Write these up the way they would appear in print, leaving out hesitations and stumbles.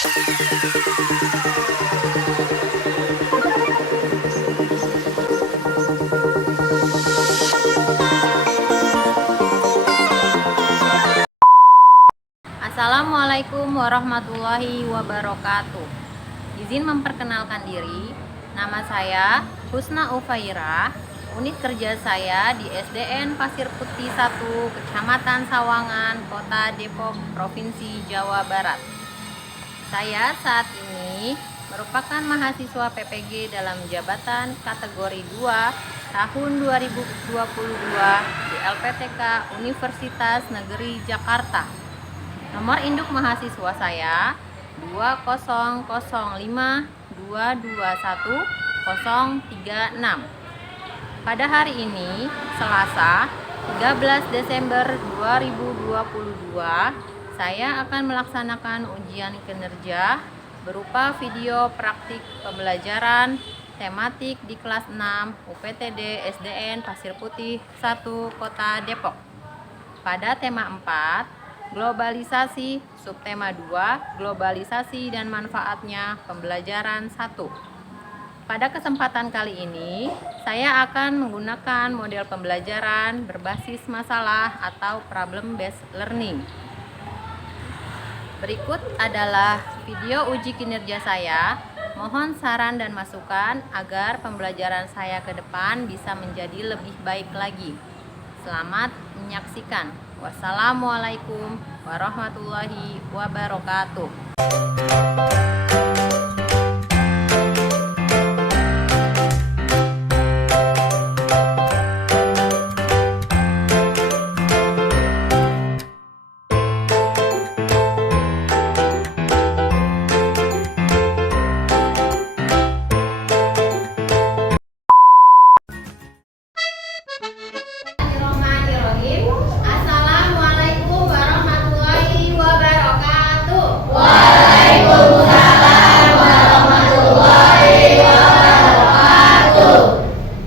Assalamualaikum warahmatullahi wabarakatuh. Izin memperkenalkan diri, nama saya Husna Ufairah. Unit kerja saya di SDN Pasir Putih 1, Kecamatan Sawangan, Kota Depok, Provinsi Jawa Barat. Saya saat ini merupakan mahasiswa PPG dalam jabatan kategori 2 tahun 2022 di LPTK Universitas Negeri Jakarta. Nomor induk mahasiswa saya 2005221 036. Pada hari ini, Selasa, 13 Desember 2022, saya akan melaksanakan ujian kinerja berupa video praktik pembelajaran tematik di kelas 6 UPTD SDN Pasir Putih 1 Kota Depok. Pada tema 4, globalisasi, subtema 2, globalisasi dan manfaatnya pembelajaran 1. Pada kesempatan kali ini, saya akan menggunakan model pembelajaran berbasis masalah atau problem based learning. Berikut adalah video uji kinerja saya. Mohon saran dan masukan agar pembelajaran saya ke depan bisa menjadi lebih baik lagi. Selamat menyaksikan. Wassalamualaikum warahmatullahi wabarakatuh. Assalamualaikum warahmatullahi wabarakatuh. Waalaikumsalam warahmatullahi wabarakatuh.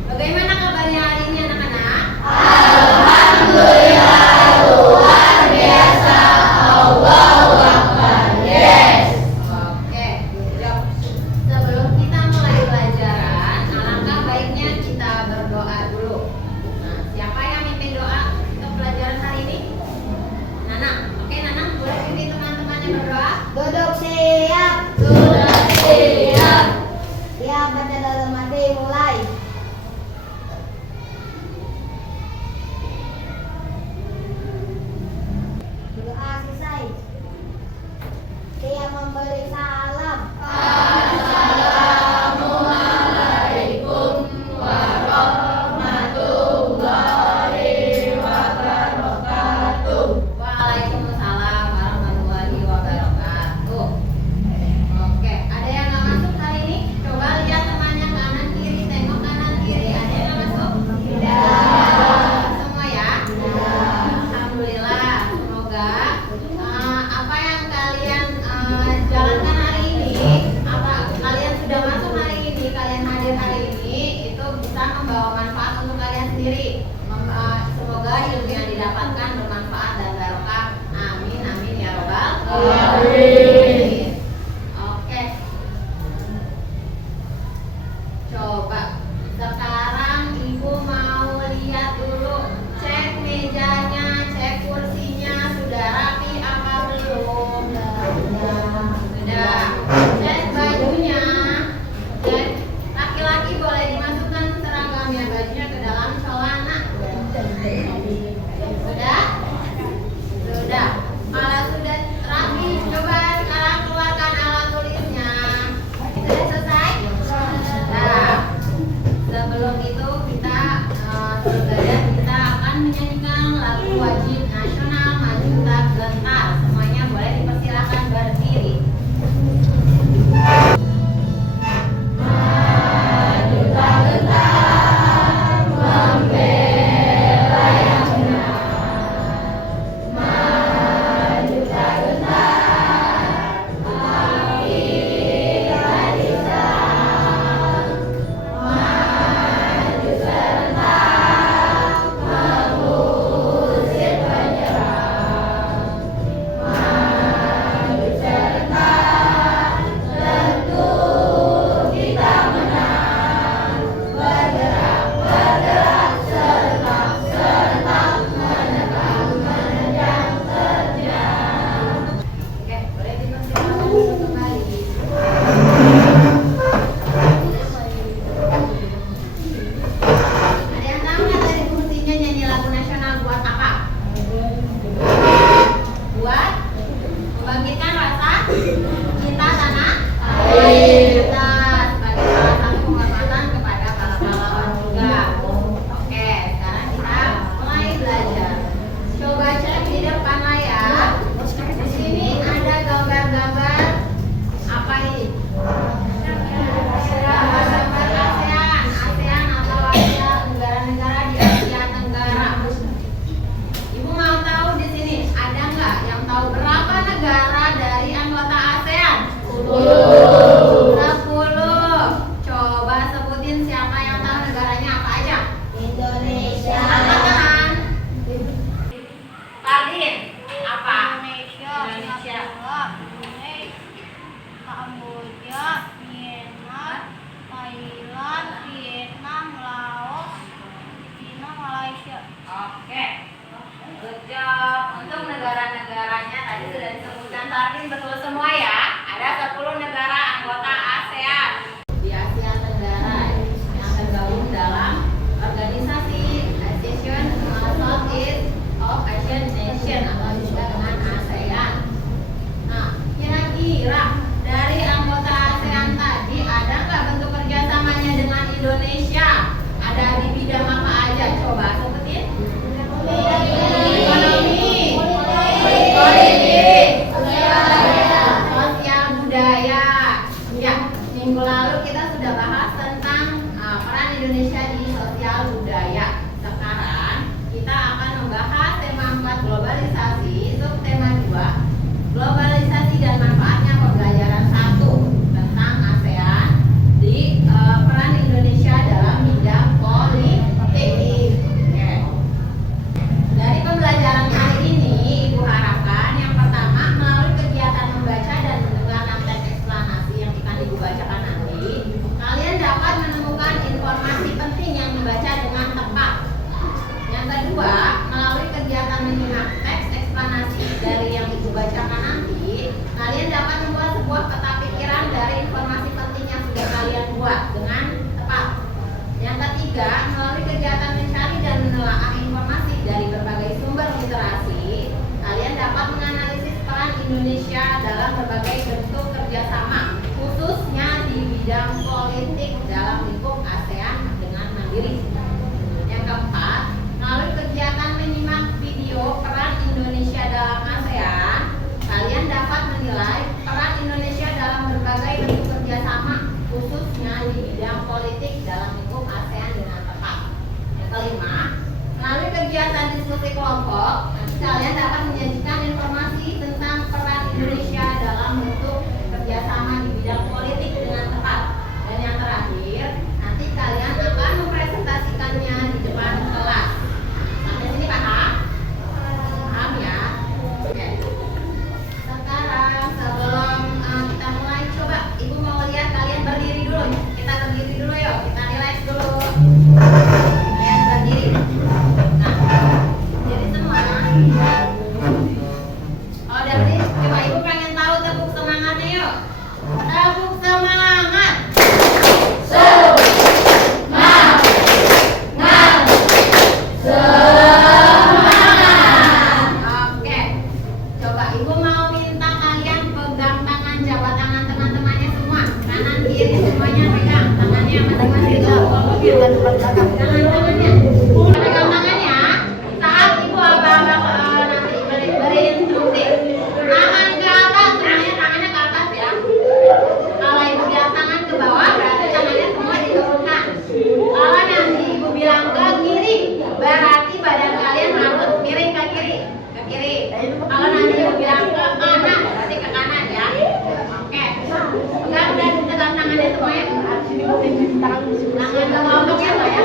Bagaimana kabarnya hari ini anak-anak? Alhamdulillah, luar biasa. Allahu Akbar. Yes. Oke, yuk. Sebelum kita mulai pelajaran, alangkah baiknya kita berdoa dulu. Nah, siapa yang mimpin doa untuk pelajaran hari ini? Nana. Oke, Nana, boleh pimpin teman-temannya berdoa? Duduk siap. Sudah siap. Siap, baca dalam hati, mulai. Doa selesai. Siap memberi salam. Assalamualaikum warahmatullahi wabarakatuh. Waalaikumsalam warahmatullahi wabarakatuh. Oke, ada yang nggak masuk hari ini? Coba lihat temannya kanan kiri, tengok kanan kiri. Ada yang nggak masuk? Tidak. Semua ya? Alhamdulillah. Semoga apa yang kalian jalankan hari ini, apa kalian sudah masuk hari ini, kalian hadir hari ini, itu bisa membawa manfaat untuk kalian sendiri. Semoga ilmu yang didapatkan bermanfaat dan barokah. Amin amin ya robbal alamin. Oke. Coba sekarang ibu mau lihat dulu, cek mejanya, cek kursinya sudah rapi apa belum? Sudah. Cek bajunya. Cek laki-laki boleh dimasukkan seragamnya, bajunya ke dalam celana. Sudah? Sudah. Kalau sudah rapi, coba sekarang Cinta tanah air. Kita sebagai salah satu penghormatan kepada para pahlawan juga. Oke, sekarang kita mulai belajar. Coba cek di depan layar. Di sini ada gambar-gambar apa ini? Gambar-gambar ASEAN. ASEAN atau Asia, negara-negara di Asia Tenggara. Ibu mau tahu di sini ada nggak yang tahu berapa negara dari anggota ASEAN? 10. Coba sebutin siapa yang tahu negaranya apa aja? Indonesia. Angkat tangan. Pardin, apa? Indonesia, Brunei, Kamboja, Myanmar, Thailand, Vietnam, Laos, Cina, Malaysia. Oke, good job. Untuk negara-negaranya tadi sudah disebutkan Pardin betul semua ya. Ada 10 negara anggota ASEAN di Asia Tenggara yang tergabung dalam organisasi Association Southeast of Asian Nation atau disebut dengan ASEAN. Nah, kira-kira dari anggota ASEAN tadi ada nggak bentuk kerjasamanya dengan Indonesia? Ada di bidang apa aja? Coba sebutin. Ekonomi, politik, sosial budaya. Ya, minggu lalu kita sudah bahas tentang peran Indonesia di sosial budaya. Sekarang kita akan membahas tema 4 globalisasi, subtema 2 globalisasi dan manfaatnya pembelajaran 1 tentang ASEAN di peran Indonesia dalam bidang politik. Oke. Dari pembelajaran kali ini, Ibu harapkan yang pertama melalui kegiatan membaca dan mendengarkan teks eksplanasi yang akan Ibu bacakan nanti, kalian dapat menemukan informasi penting yang dibaca dengan tepat. Yang kedua, melalui kegiatan menyimak teks eksplanasi dari yang Ibu bacakan nanti, kalian dapat membuat sebuah peta pikiran dari informasi penting yang sudah kalian buat dengan tepat. Yang ketiga, melalui kegiatan mencari dan menelaah informasi dari berbagai sumber literasi, kalian dapat menganalisis peran Indonesia dalam berbagai bentuk kerjasama, khususnya di bidang politik dalam lingkup ASEAN dengan mandiri. Yang keempat, melalui kegiatan menyimak video peran Indonesia dalam ASEAN, kalian dapat menilai peran Indonesia dalam berbagai bentuk kerjasama, khususnya di bidang politik dalam lingkup ASEAN dengan tepat. Yang kelima, melalui kegiatan diskusi kelompok, nanti kalian dapat menyajikan informasi tentang peran Indonesia dalam bentuk kerjasama di bidang politik dengan tepat. Dan yang terakhir, nanti kalian akan mempresentasikannya di depan kelas. Sampai sini paham? Paham ya? Oke. Sekarang sebelum kita mulai, coba Ibu mau lihat kalian berdiri dulu. Kita berdiri dulu yuk, kita relax dulu. Kalian berdiri. Nah, jadi semua. Oh, udah berdiri. Coba Ibu pengen tahu tepuk semangatnya yuk. Tepuk semangat. Oke. Coba Ibu mau minta kalian pegang tangan, jabat tangan teman-temannya semua. Kanan kiri semuanya pegang tangannya masing-masing. Tangan-tangannya. Pegang tangannya. Saat Ibu abang-abang nanti beri instruksi. Tangan ke atas, semuanya tangannya ke atas ya. Kalau Ibu bilang tangan ke bawah, berarti tangannya semua diturunkan. Kalau nanti Ibu bilang ke kiri, berarti badan kalian harus miring ke kiri. Ke kiri. Kalau nanti Ibu bilang ke kanan, berarti ke kanan ya. Oke. Udah tegang tangannya semuanya. Tangan ke bawah ya, ya.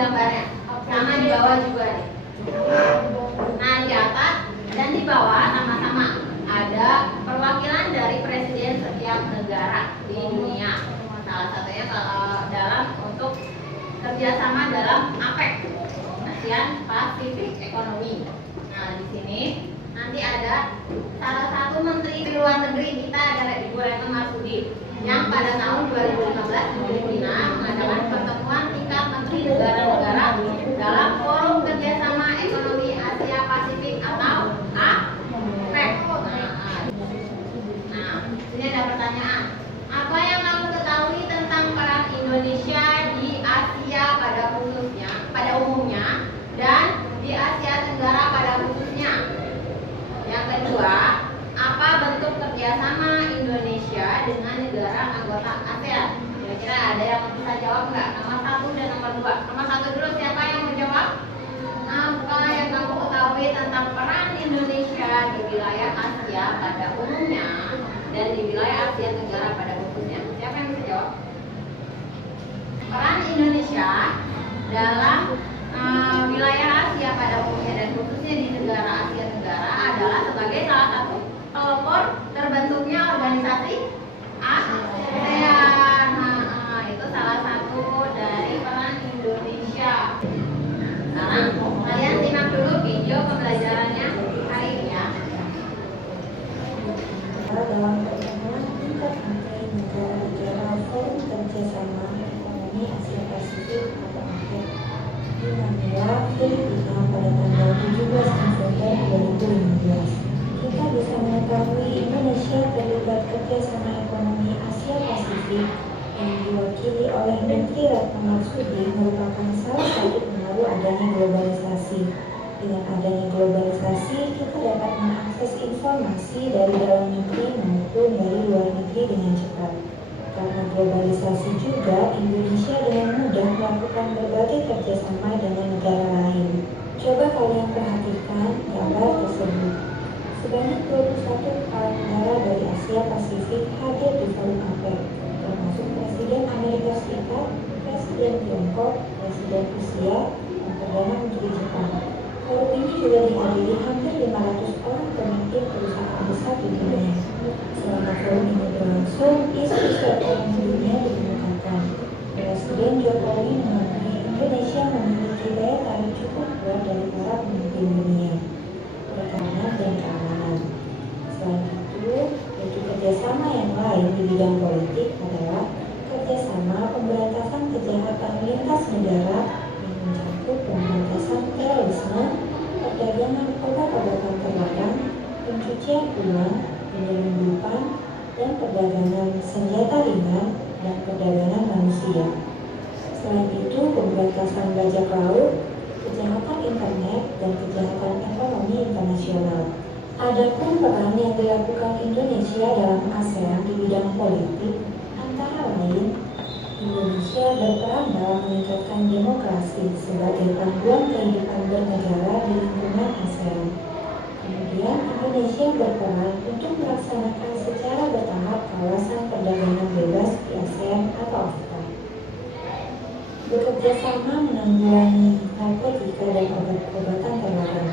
gambarnya. Sama di bawah juga nih. Nah, di atas dan di bawah sama-sama ada perwakilan dari presiden setiap negara di dunia. Salah satunya dalam untuk kerjasama dalam APEC, ASEAN Pacific Economy. Nah, di sini nanti ada salah satu menteri luar negeri kita adalah Ibu Retno Marsudi yang pada tahun 2015 di Filipina mengadakan pertemuan tingkat menteri negara-negara dalam forum kerjasama ekonomi Asia Pasifik atau APEC. Nah, ini ada pertanyaan. Apa yang kamu ketahui tentang peran Indonesia di Asia pada umumnya dan di Asia Tenggara pada khususnya? Yang kedua, apa bentuk kerjasama Indonesia dengan negara anggota ASEAN? Kira-kira ada yang bisa jawab nggak? Nomor 1 dan nomor 2. Nomor 1 dulu, siapa yang menjawab? Apa yang kamu ketahui tentang peran Indonesia di wilayah Asia pada umumnya dan di wilayah Asia Tenggara pada khususnya? Siapa yang bisa jawab? Peran Indonesia dalam wilayah Asia pada umumnya dan khususnya di negara Asia Tenggara adalah sebagai salah satu pelopor terbentuknya organisasi ASEAN. Nah, itu salah satu dari peran Indonesia. Sekarang kalian simak dulu video pembelajarannya hari ini ya. Dalam pertemuan tingkat menteri negara-negara Forum Kerjasama Ekonomi Asia Pasifik atau APEC di Manila, Filipina pada tanggal 17 November 2015. Kita bisa mengetahui Indonesia terlibat kerjasama ekonomi Asia Pasifik yang diwakili oleh Menteri Retno Marsudi merupakan salah satu pengaruh adanya globalisasi. Dengan adanya globalisasi, kita dapat mengakses informasi dari dalam negeri maupun dari luar negeri dengan cepat. Karena globalisasi juga, Indonesia dengan mudah melakukan berbagai kerjasama dengan negara lain. Coba kalian perhatikan gambar tersebut. Sebanyak 21 kepala negara dari Asia Pasifik hadir di forum APEC, termasuk Presiden Amerika Serikat, Presiden Tiongkok, Presiden Rusia, dan Perdana Menteri Jepang. Forum ini juga dihadiri hampir 500 orang pemimpin perusahaan besar di dunia. Selama forum ini berlangsung, isu-isu ekonomi dunia dikemukakan. Presiden Jokowi mengakui Indonesia memiliki daya tarik cukup kuat dari para pemimpin dunia, pertahanan dan keamanan. Selain itu, bentuk kerjasama yang lain di bidang politik adalah kerjasama pemberantasan kejahatan lintas negara yang mencakup pemberantasan terorisme, perdagangan obat-obatan terlarang, pencucian uang, penyelundupan, dan perdagangan senjata ringan dan perdagangan manusia. Selain itu, pemberantasan bajak laut, kejahatan internet, dan kejahatan ekonomi internasional. Adapun peran yang dilakukan Indonesia dalam ASEAN di bidang politik, antara lain, Indonesia berperan dalam meningkatkan demokrasi sebagai panduan kehidupan bernegara di lingkungan ASEAN. Kemudian, Indonesia berperan untuk melaksanakan secara bertahap kawasan perdagangan bebas di ASEAN atau AFTA. Bekerja sama menanggulangi narkotika dan obat-obatan terlarang.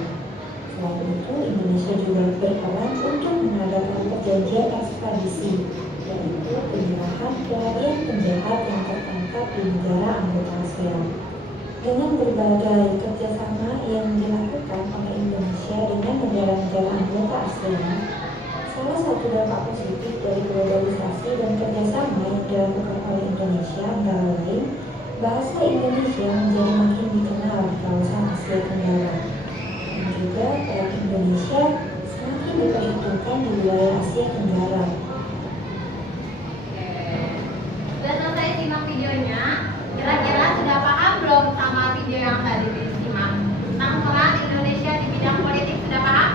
Selain itu, Indonesia juga berperan untuk mengadakan perjanjian ekstradisi, yaitu penyerahan pelarian penjahat yang tertangkap di negara anggota ASEAN. Dengan berbagai kerjasama yang dilakukan oleh Indonesia dengan negara-negara anggota ASEAN, salah satu dampak positif dari globalisasi dan kerjasama yang dilakukan oleh Indonesia antara lain, bahasa Indonesia menjadi makin dikenal di kawasan Asia Tenggara. Dan juga peran Indonesia semakin diperhitungkan di wilayah Asia Tenggara. Sudah selesai simak videonya. Kira-kira sudah paham belum sama video yang tadi disimak? Tentang peran Indonesia di bidang politik sudah paham?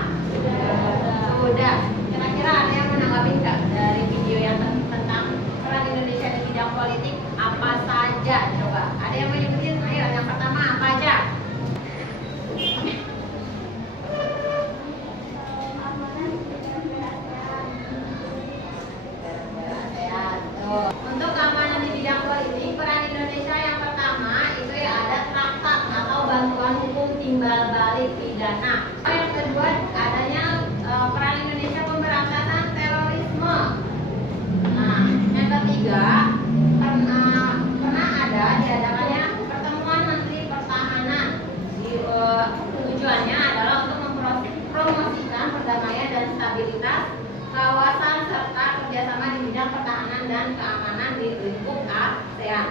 Sudah. Kira-kira ada yang menanggapi nggak dari video yang tentang peran Indonesia di bidang politik? Apa saja? Coba. Ada yang mau nyebutin? Ayo, yang pertama apa aja? pidana. Yang kedua, adanya peran Indonesia pemberantasan terorisme. Nah, yang ketiga, pernah ada diadakannya pertemuan Menteri Pertahanan. Tujuannya adalah untuk mempromosikan perdamaian dan stabilitas kawasan serta kerjasama di bidang pertahanan dan keamanan di lingkup ASEAN.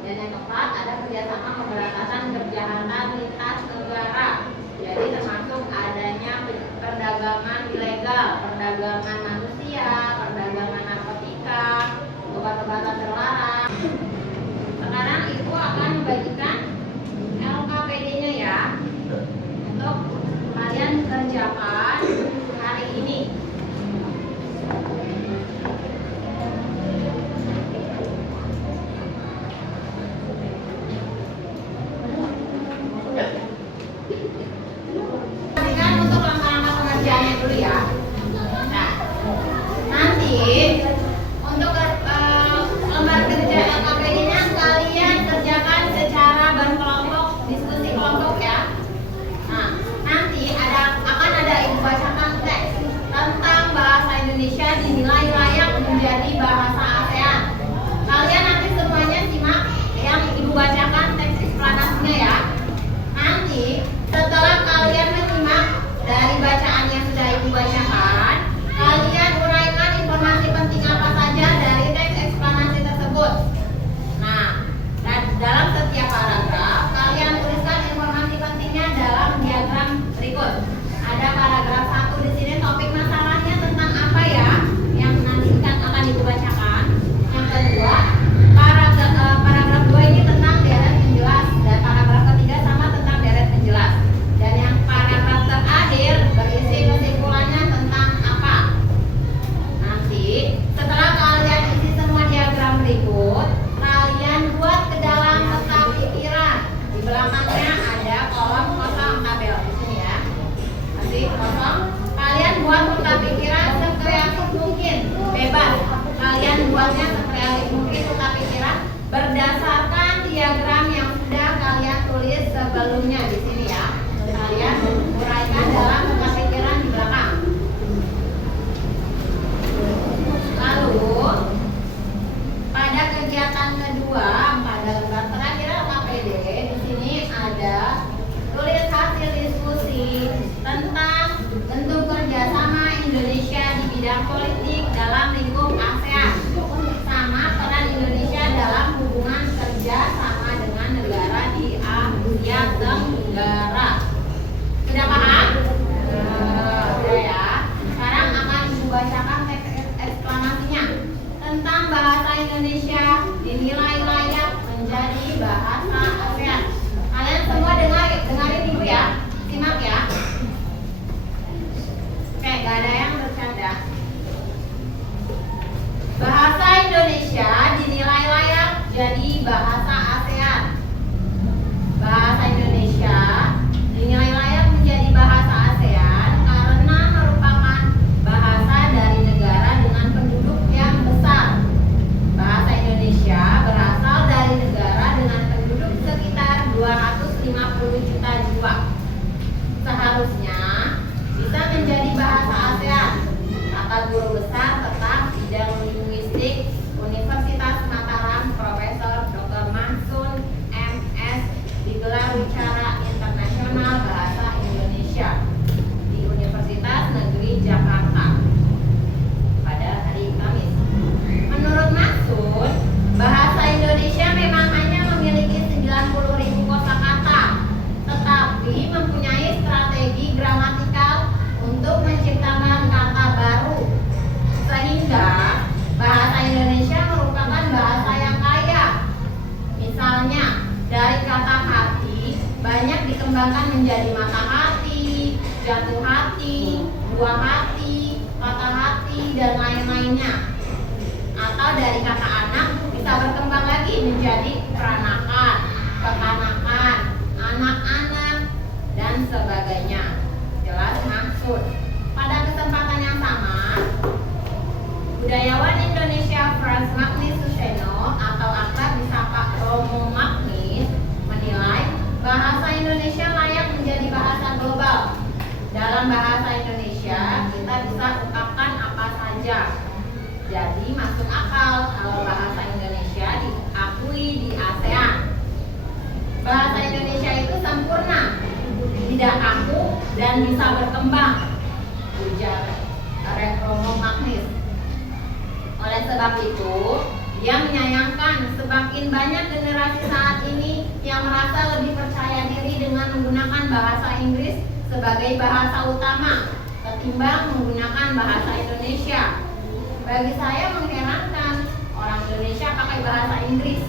Dan yang keempat, ada kerjasama pemberantasan kejahatan lintas negara. Jadi termasuk adanya perdagangan ilegal, perdagangan manusia, perdagangan narkotika, obat-obatan terlarang. Sekarang Ibu akan membagikan LKPD-nya ya, untuk kalian kerjakan hari ini. Perhatikan untuk langkah-langkah pengerjaannya dulu ya. Nah, nanti untuk lembar kerja LKPD-nya kalian kerjakan secara berkelompok, diskusi kelompok ya. Nah, nanti akan ada Ibu bacakan teks tentang bahasa Indonesia dinilai layak menjadi bahasa ASEAN. Kalian nanti semuanya simak yang Ibu bacakan teks eksplanasinya ya. Nanti setelah kalian menyimak dari bacaan yang sudah Ibu bacakan, kalian uraikan informasi penting apa saja dari teks eksplanasi tersebut. Nah, dan dalam setiap paragraf kalian tuliskan informasi pentingnya dalam diagram berikut. Ada paragraf 1 di sini, topik masalahnya tentang apa ya, yang nanti akan Ibu bacakan. Yang kedua, paragraf 2 ini tentang deret penjelas, dan paragraf ketiga sama tentang deret penjelas. Dan yang paragraf terakhir berisi kesimpulannya tentang apa. Nanti setelah kalian isi semua diagram berikut, kalian buat ke dalam peta pikiran. Di belakangnya ada kolom kosong tabel di sini ya. Nanti kosong. Kalian buat peta pikiran sekreatif mungkin, bebas. Kalian buatnya sekreatif mungkin peta pikiran berdasarkan diagram yang sudah kalian tulis sebelumnya di sini ya. Kalian uraikan dalam peta pikiran di belakang. Lalu pada kegiatan kedua, pada lembar terakhir LKPD, di sini ada tulis hasil diskusi tentang bentuk kerjasama Indonesia di bidang politik dalam lingkup ASEAN, sama peran Indonesia dalam hubungan kerja sama dengan negara di Asia Tenggara. Sudah paham? Sudah ya. Sekarang akan Ibu bacakan teks eksplanasinya tentang bahasa Indonesia dinilai layak menjadi bahasa ASEAN. Kalian semua dengarin Ibu ya, simak ya. Oke, gak ada yang bercanda. Bahasa Indonesia dinilai layak jadi bahasa ASEAN. Bahasa Indonesia dinilai layak menjadi bahasa ASEAN karena merupakan bahasa dari negara dengan penduduk yang besar. Bahasa Indonesia berasal dari negara dengan penduduk sekitar 250 juta jiwa. Seharusnya bisa menjadi bahasa ASEAN, kata Guru Besar Tetap Bidang Linguistik Universitas Mataram Profesor Dr. Mansun MS digelar wicara internasional bahasa Indonesia di Universitas Negeri Jakarta pada hari Kamis. Menurut Mansun, bahasa Indonesia memang hanya memiliki 90.000 kosakata, tetapi mempunyai strategi gramatikal untuk menciptakan kata baru, sehingga bahasa Indonesia merupakan bahasa yang kaya. Misalnya, dari kata hati banyak dikembangkan menjadi mata hati, jatuh hati, buah hati, patah hati, dan lain-lainnya. Atau dari kata anak bisa berkembang lagi menjadi peranakan, kekanakan, anak-anak, dan sebagainya. Jelas maksud. Pada kesempatan yang sama, budayawan Indonesia Franz Magnus Suseno atau akrab disapa Romo Magnis menilai bahasa Indonesia layak menjadi bahasa global dalam bahasa Indonesia kita bisa ungkapkan apa saja. Jadi masuk akal kalau bahasa Indonesia diakui di ASEAN. Bahasa Indonesia itu sempurna, tidak kaku dan bisa berkembang, ujar Romo Magnis. Oleh sebab itu, dia menyayangkan semakin banyak generasi saat ini yang merasa lebih percaya diri dengan menggunakan bahasa Inggris sebagai bahasa utama ketimbang menggunakan bahasa Indonesia. Bagi saya mengherankan, orang Indonesia pakai bahasa Inggris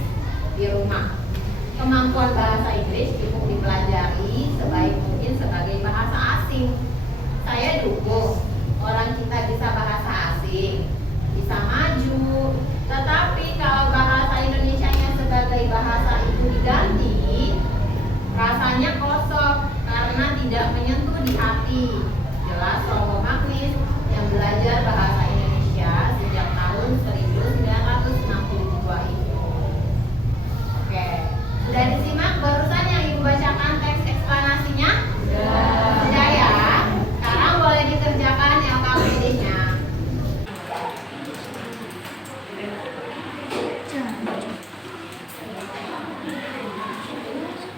di rumah. Kemampuan bahasa Inggris cukup dipelajari sebaik mungkin sebagai bahasa asing. Saya dukung orang kita bisa bahasa asing, bisa maju. Tetapi kalau bahasa Indonesianya sebagai bahasa itu diganti, rasanya kosong karena tidak menyentuh di hati. Jelas Romo Magnis yang belajar bahasa Indonesia sejak tahun 1962 itu. Oke, sudah disimak barusan yang Ibu bacakan teks eksplanasinya? Sudah ya? Sekarang boleh dikerjakan LKPD-nya.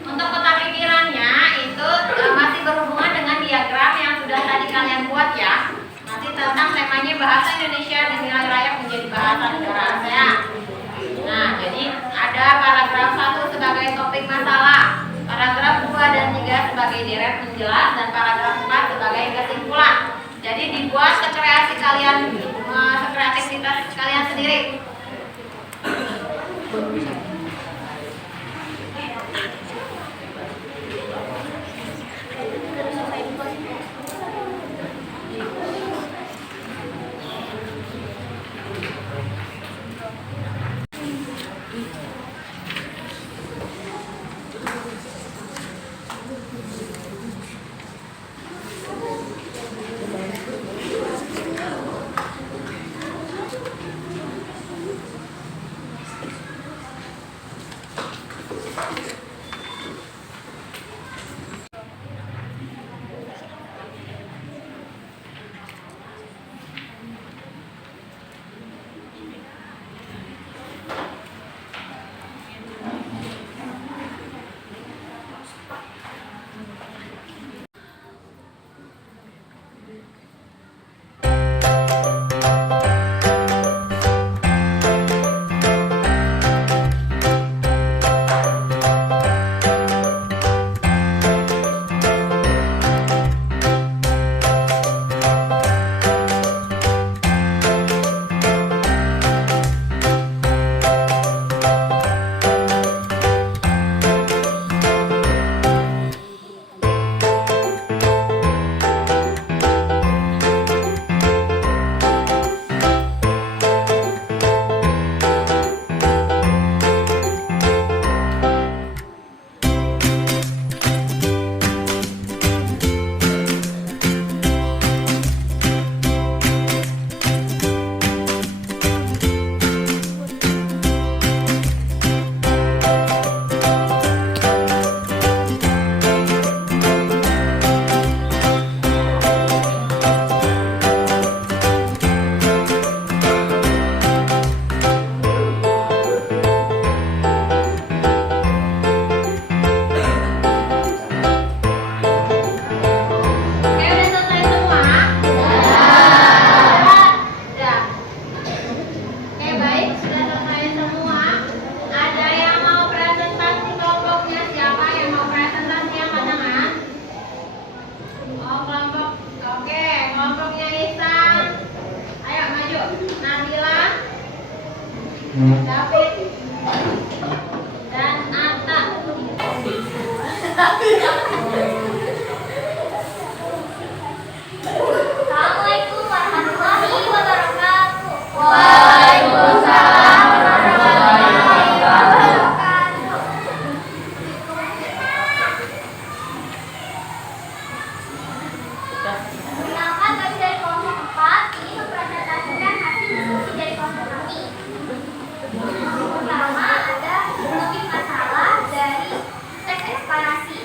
Untuk kotak pikirannya itu masih berhubungan dengan diagram yang sudah tadi kalian buat ya. Masih tentang temanya bahasa Indonesia dinilai layak menjadi bahasa negara ASEAN. Nah, jadi ada paragraf 1 sebagai topik masalah, paragraf 2 dan 3 sebagai deret menjelas, dan paragraf 4 sebagai kesimpulan. Jadi dibuat sekreasi kalian, sekreativitas kalian sendiri. David dan Atta. Assalamualaikum warahmatullahi wabarakatuh. Waalaikumsalam warahmatullahi wabarakatuh. Perkenalkan, kami dari kelompok 4 ini mempresentasikan hasil diskusi dari kelompok kami. Pertama ada topik masalah dari teks eksplanasi.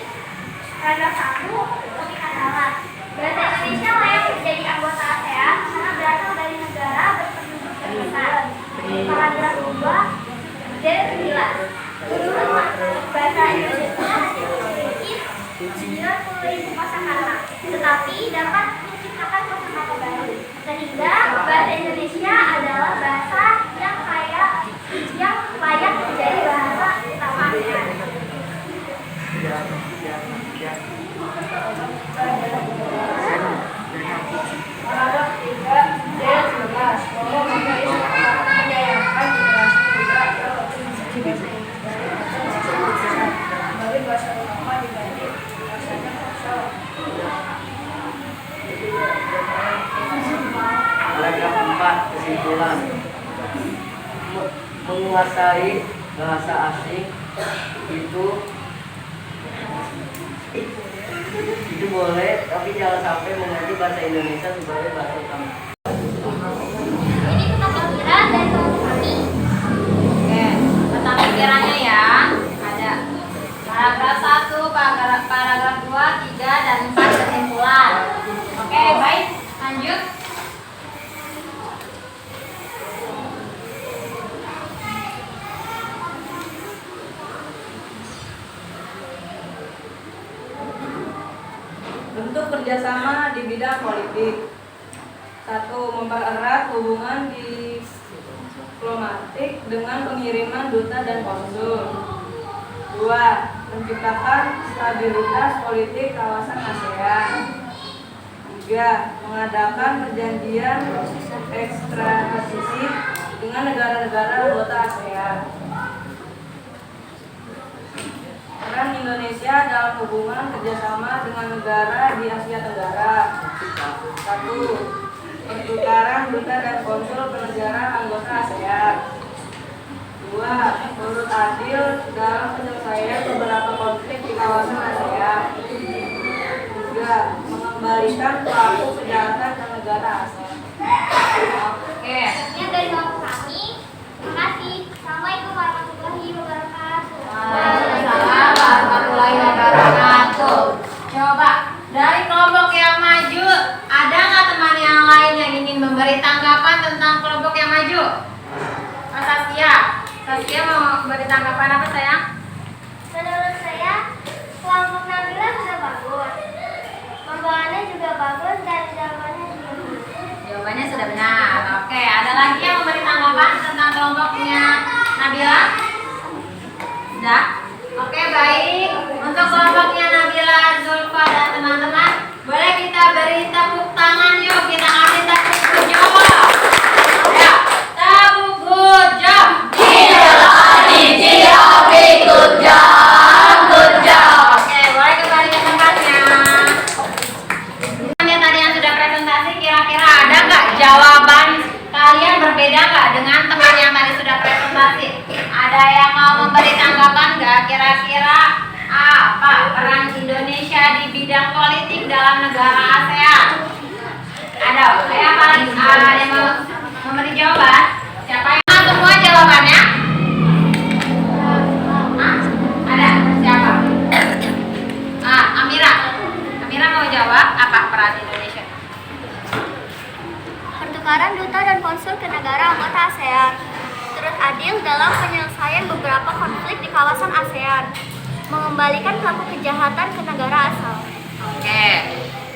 tetapi dapat menciptakan kosakata baru. Sehingga bahasa Indonesia adalah bahasa yang layak menjadi bahasa utama ASEAN. Paragraf 3D11 kelompok memberi kesempatan menjayakan generasi muda yang berprinsip sebagai bahasa utama dibanding bahasanya kosong. Paragraf 4 kesimpulan. Menguasai bahasa asing itu boleh, tapi jangan sampai mengaji bahasa Indonesia sebagai bahasa utama. Ini kita pikiran dari kelompok kami. Oke, tentang pikirannya ya. Ada paragraf 1, paragraf 2, 3, dan 4 kesimpulan. Oke, baik. Lanjut. Bentuk kerjasama di bidang politik. 1. Mempererat hubungan diplomatik dengan pengiriman duta dan konsul. 2. Menciptakan stabilitas politik kawasan ASEAN. 3. Mengadakan perjanjian ekstradisi dengan negara-negara anggota ASEAN. Peran Indonesia dalam hubungan kerjasama dengan negara di Asia Tenggara. 1. Pertukaran duta dan konsul ke negara anggota ASEAN. 2. Turut adil dalam penyelesaian beberapa konflik di kawasan ASEAN. 3. Mengembalikan pelaku kejahatan ke negara ASEAN. Oke. Sekian dari kelompok kami. Terima kasih. Assalamualaikum warahmatullahi wabarakatuh. Waalaikumsalam warahmatullahi wabarakatuh. Coba dari kelompok yang maju, ada nggak teman yang lain yang ingin memberi tanggapan tentang kelompok yang maju? Mas Saskia, Saskia mau beri tanggapan apa sayang? Menurut saya, kelompok Nabila sudah bagus. Pembawaannya juga bagus dan jawabannya juga bagus. Jawabannya sudah benar. Oke, ada lagi yang memberi tanggapan tentang kelompoknya Nabila? Sudah? Oke, baik. Untuk kelompoknya Nabila, Zulfa, dan teman-teman, boleh kita beri tepuk tangan yuk. Kita kasih tepuk good job. Ya, tepuk good job. Oke, boleh kembali ke tempatnya. Yang tadi yang sudah presentasi, kira-kira ada nggak jawaban kalian berbeda nggak dengan teman yang tadi sudah presentasi? Ada yang mau memberi tanggapan nggak? Kira-kira apa peran Indonesia di bidang politik dalam negara ASEAN? Ada? Saya apa lagi? Ada yang mau memberi jawaban? Siapa yang mau semua jawabannya? Hah? Ada? Siapa? Amira. Amira mau jawab apa peran Indonesia? Pertukaran duta dan konsul ke negara anggota ASEAN. Turut adil dalam penyelesaian beberapa konflik di kawasan ASEAN. Mengembalikan pelaku kejahatan ke negara asal. Oke,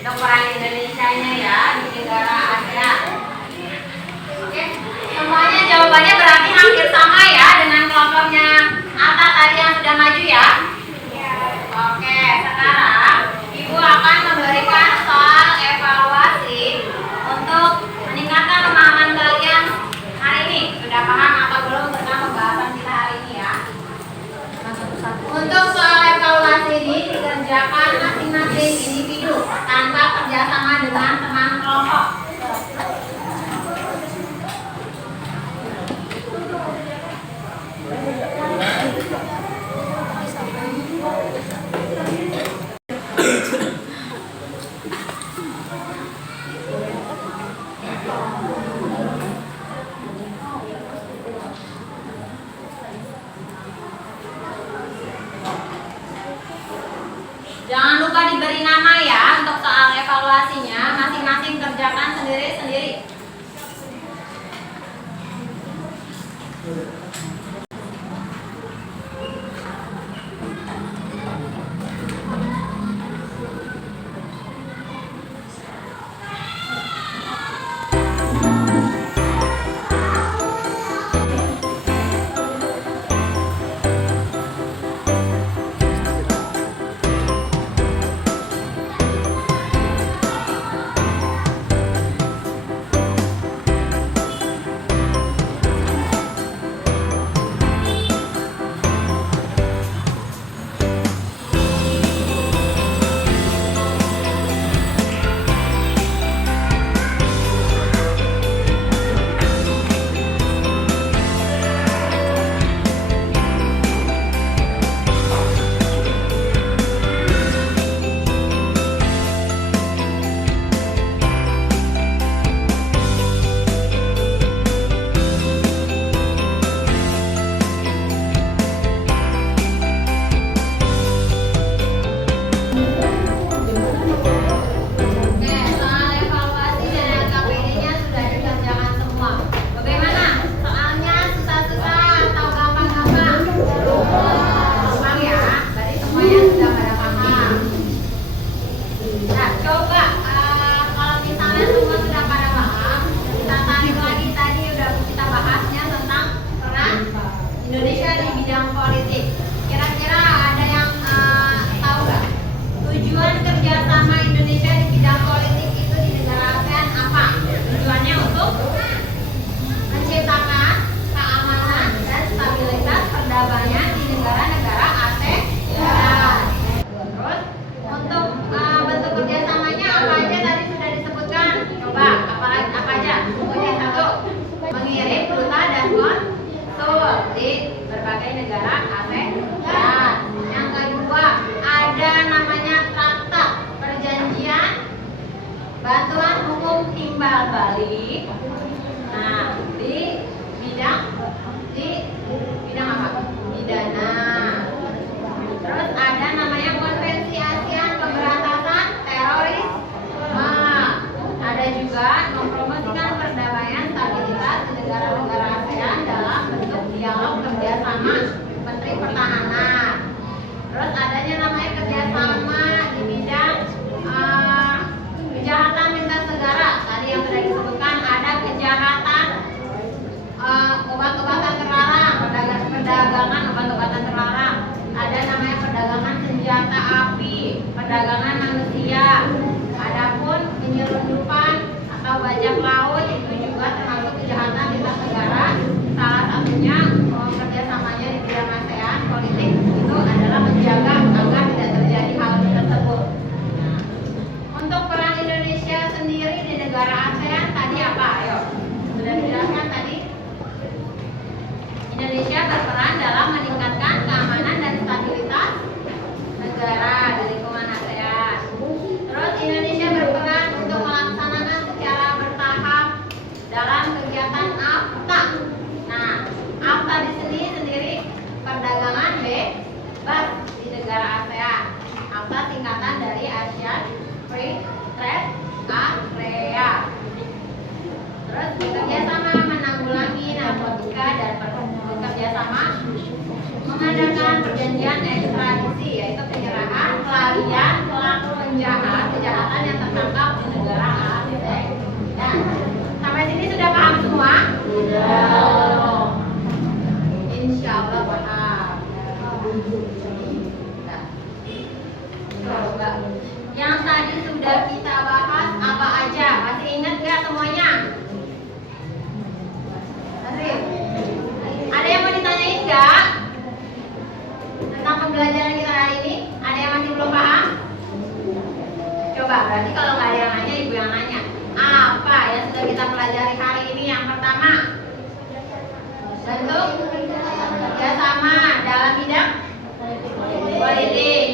untuk peran Indonesia-nya ya di negara ASEAN. Oke, semuanya jawabannya berarti hampir sama ya dengan kelompoknya Atta tadi yang sudah maju ya. Oke, sekarang Ibu akan memberikan soal evaluasi untuk meningkatkan pemahaman kalian hari ini. Sudah paham atau belum tentang pembahasan kita hari ini ya? Untuk soal evaluasi ini dikerjakan masing-masing individu tanpa kerjasama dengan teman kelompok. Jangan lupa diberi nama ya untuk soal evaluasinya, masing-masing kerjakan sendiri-sendiri. perdagangan manusia. Adapun penyelundupan atau bajak laut itu juga termasuk kejahatan lintas negara. Salah satunya kerjasamanya di bidang ASEAN politik itu adalah menjaga agar tidak terjadi hal tersebut. Nah, untuk peran Indonesia sendiri di negara ASEAN tadi apa? Ayo, sudah dijelaskan tadi. Indonesia berperan dalam meningkatkan keamanan dan stabilitas negara di lingkungan ASEAN. Terus Indonesia berperan untuk melaksanakan secara bertahap dalam kegiatan AFTA. Nah, AFTA di sini sendiri perdagangan bebas di negara ASEAN. AFTA singkatan dari Asian Free Trade Area. Terus bekerja sama menanggulangi narkotika dan bekerja sama mengadakan perjanjian ekstradisi, yaitu penyerahan pelarian pelaku penjahat kejahatan yang tertangkap di negara ASEAN. Sampai sini sudah paham semua? Sudah. Insya Allah paham. Nah, coba. Yang tadi sudah kita bahas apa aja? Masih ingat nggak semuanya? Masih? Ada yang mau ditanyain nggak tentang pembelajaran kita hari ini? Ada yang masih belum paham? Coba, berarti kalau nggak ada yang nanya, ibu yang nanya. Apa yang sudah kita pelajari hari ini? Yang pertama, bentuk kerjasama dalam bidang politik.